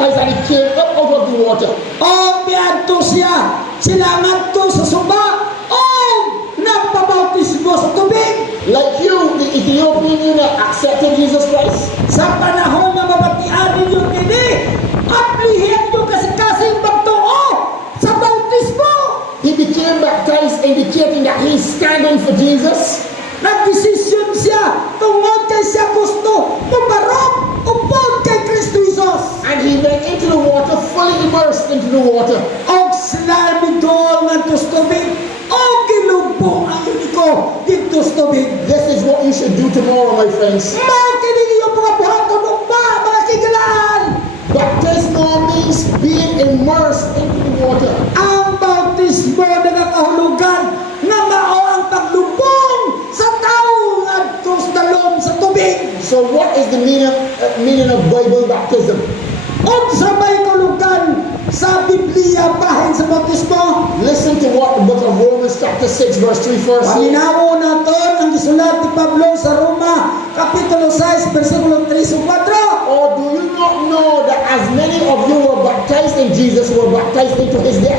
baptized and he came up out of the water. O miadto siya, sila ngadto sa suba, o nagpabautismo sa tubig. Like you, the Ethiopian eunuch accepted Jesus Christ. Sa panahon na mabatian ninyo kini, aplihin nyo kasing magtuo sa bautismo. He became baptized indicating that he is standing for Jesus. Nagdesisyon siya tungod kay siya gusto mubarog upod kay Kristo Jesus. And he went into the water, fully immersed into the water. Og sila midol ngadto sa tubig, og gilugpo ang uniko dito sa tubig. This is what you should do tomorrow, my friends. Mao kini iyo mga buhaton ugma, mga kigalaan. Baptismal means being immersed into the water. Ang bautismo nagakahulugan nga mao ang paglubong sa tawo ngadto sa dalom sa tubig. So what is the meaning of Bible baptism? Og sa may kahulugan sa Biblia bahin sa bautismo. Listen to what the book of Romans chapter 6 verse 3 first says. Paminaw naton ang gisulat ni Pablo sa Roma kapitulo 6 bersikulo 3 ug 4. Or do you not know that as many of you were baptized in Jesus were baptized into his death?